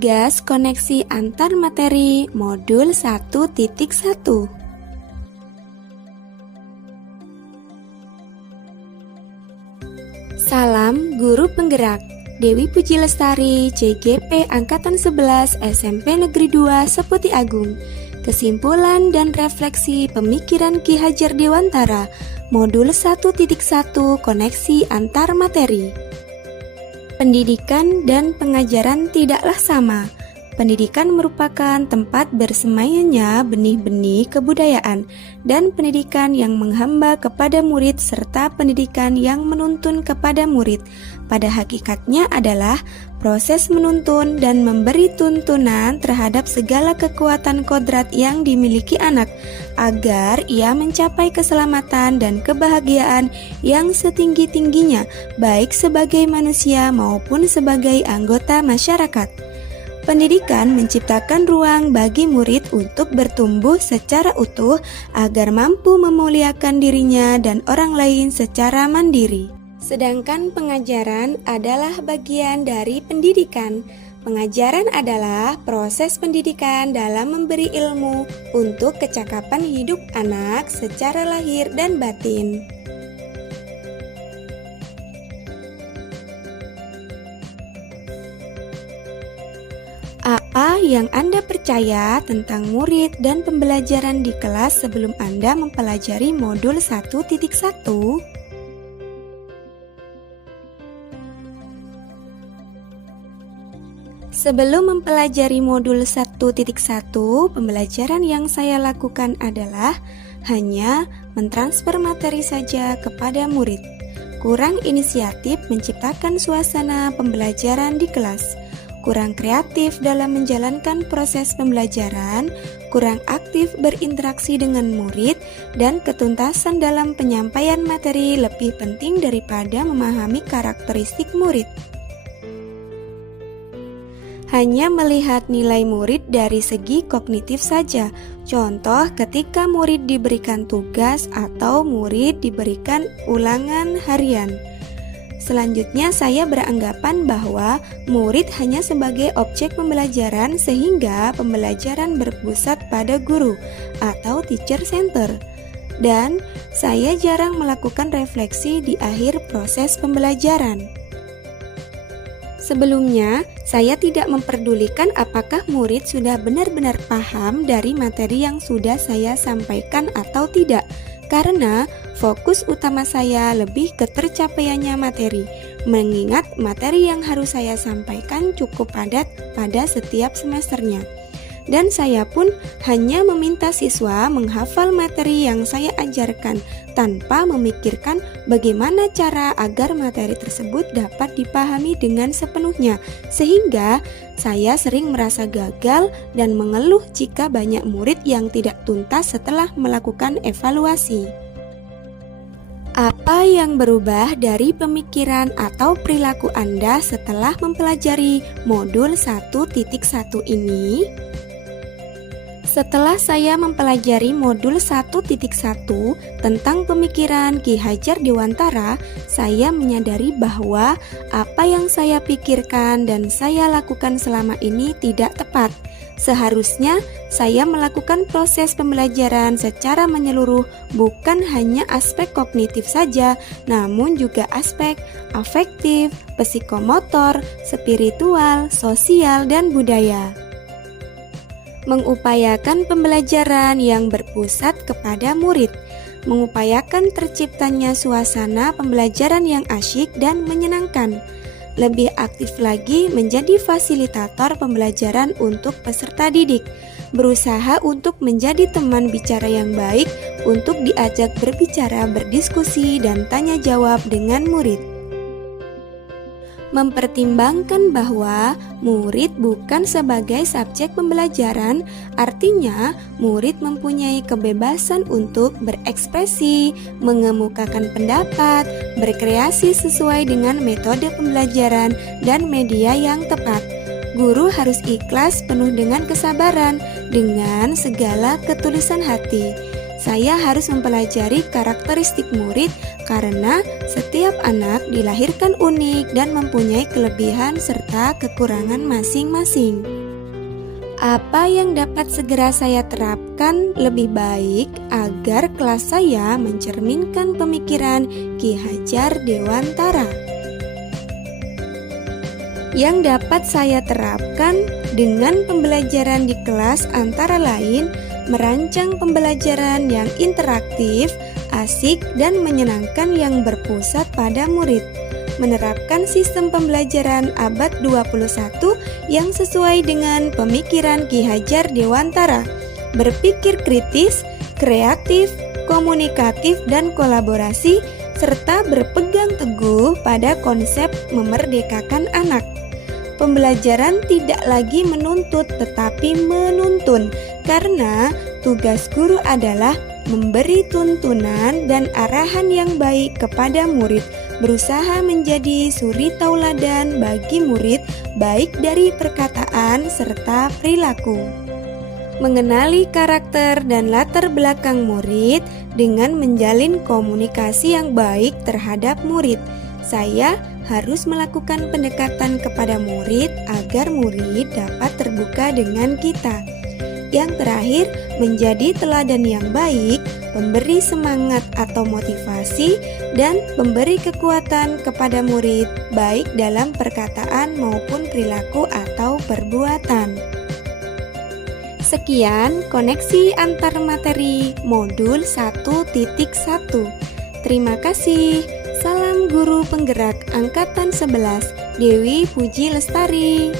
Tugas koneksi antar materi modul 1.1. Salam Guru Penggerak. Dewi Puji Lestari, CGP Angkatan 11 SMP Negeri 2 Seputi Agung. Kesimpulan dan refleksi pemikiran Ki Hajar Dewantara, modul 1.1 koneksi antar materi. Pendidikan dan pengajaran tidaklah sama. Pendidikan merupakan tempat bersemayanya benih-benih kebudayaan dan pendidikan yang menghamba kepada murid serta pendidikan yang menuntun kepada murid. Pada hakikatnya adalah proses menuntun dan memberi tuntunan terhadap segala kekuatan kodrat yang dimiliki anak agar ia mencapai keselamatan dan kebahagiaan yang setinggi-tingginya baik sebagai manusia maupun sebagai anggota masyarakat. Pendidikan menciptakan ruang bagi murid untuk bertumbuh secara utuh agar mampu memuliakan dirinya dan orang lain secara mandiri. Sedangkan pengajaran adalah bagian dari pendidikan. Pengajaran adalah proses pendidikan dalam memberi ilmu untuk kecakapan hidup anak secara lahir dan batin. Apa yang Anda percaya tentang murid dan pembelajaran di kelas sebelum Anda mempelajari modul 1.1? Sebelum mempelajari modul 1.1, pembelajaran yang saya lakukan adalah hanya mentransfer materi saja kepada murid. Kurang inisiatif menciptakan suasana pembelajaran di kelas. Kurang kreatif dalam menjalankan proses pembelajaran, kurang aktif berinteraksi dengan murid, dan ketuntasan dalam penyampaian materi lebih penting daripada memahami karakteristik murid. Hanya melihat nilai murid dari segi kognitif saja. Contoh ketika murid diberikan tugas atau murid diberikan ulangan harian. Selanjutnya saya beranggapan bahwa murid hanya sebagai objek pembelajaran sehingga pembelajaran berpusat pada guru atau teacher center. Dan saya jarang melakukan refleksi di akhir proses pembelajaran. Sebelumnya, saya tidak memperdulikan apakah murid sudah benar-benar paham dari materi yang sudah saya sampaikan atau tidak. Karena fokus utama saya lebih ke tercapaiannya materi, mengingat materi yang harus saya sampaikan cukup padat pada setiap semesternya. Dan saya pun hanya meminta siswa menghafal materi yang saya ajarkan tanpa memikirkan bagaimana cara agar materi tersebut dapat dipahami dengan sepenuhnya, sehingga saya sering merasa gagal dan mengeluh jika banyak murid yang tidak tuntas setelah melakukan evaluasi. Apa yang berubah dari pemikiran atau perilaku Anda setelah mempelajari modul 1.1 ini? Setelah saya mempelajari modul 1.1 tentang pemikiran Ki Hajar Dewantara, saya menyadari bahwa apa yang saya pikirkan dan saya lakukan selama ini tidak tepat. Seharusnya saya melakukan proses pembelajaran secara menyeluruh, bukan hanya aspek kognitif saja, namun juga aspek afektif, psikomotor, spiritual, sosial, dan budaya. Mengupayakan pembelajaran yang berpusat kepada murid, mengupayakan terciptanya suasana pembelajaran yang asyik dan menyenangkan, lebih aktif lagi menjadi fasilitator pembelajaran untuk peserta didik, berusaha untuk menjadi teman bicara yang baik untuk diajak berbicara, berdiskusi, dan tanya jawab dengan murid. Mempertimbangkan bahwa murid bukan sebagai subjek pembelajaran, artinya murid mempunyai kebebasan untuk berekspresi, mengemukakan pendapat, berkreasi sesuai dengan metode pembelajaran dan media yang tepat. Guru harus ikhlas penuh dengan kesabaran, dengan segala ketulisan hati. Saya harus mempelajari karakteristik murid karena Setiap anak dilahirkan unik dan mempunyai kelebihan serta kekurangan masing-masing. Apa yang dapat segera saya terapkan lebih baik agar kelas saya mencerminkan pemikiran Ki Hajar Dewantara? Yang dapat saya terapkan dengan pembelajaran di kelas antara lain merancang pembelajaran yang interaktif, asik, dan menyenangkan yang berpusat pada murid, menerapkan sistem pembelajaran abad 21 yang sesuai dengan pemikiran Ki Hajar Dewantara, berpikir kritis, kreatif, komunikatif, dan kolaborasi, serta berpegang teguh pada konsep memerdekakan anak. Pembelajaran tidak lagi menuntut tetapi menuntun, karena tugas guru adalah memberi tuntunan dan arahan yang baik kepada murid, berusaha menjadi suri tauladan bagi murid baik dari perkataan serta perilaku. Mengenali karakter dan latar belakang murid dengan menjalin komunikasi yang baik terhadap murid. Saya harus melakukan pendekatan kepada murid agar murid dapat terbuka dengan kita. Yang terakhir, menjadi teladan yang baik, pemberi semangat atau motivasi, dan memberi kekuatan kepada murid, baik dalam perkataan maupun perilaku atau perbuatan. Sekian koneksi antar materi modul 1.1. Terima kasih. Salam guru penggerak angkatan 11, Dewi Puji Lestari.